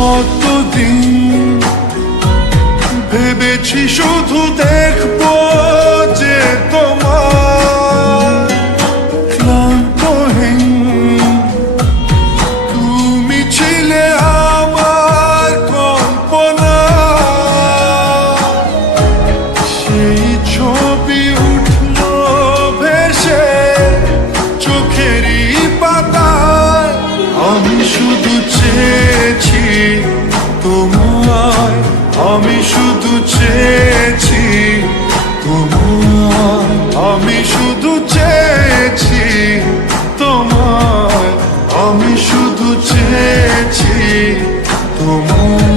কতদিন ভেবেছি শুধু দেখবো যে তোমার ক্লান্তহীন তুমি ছিলে আমার কল্পনা। সেই ছবি উঠলো ভেসে চোখেরই পাতায়। আমি শুধু চেয়েছি তোমায়, আমি শুধু চেয়েছি তোমায়, আমি শুধু চেয়েছি তোমায়, আমি শুধু চেয়েছি তোমায়।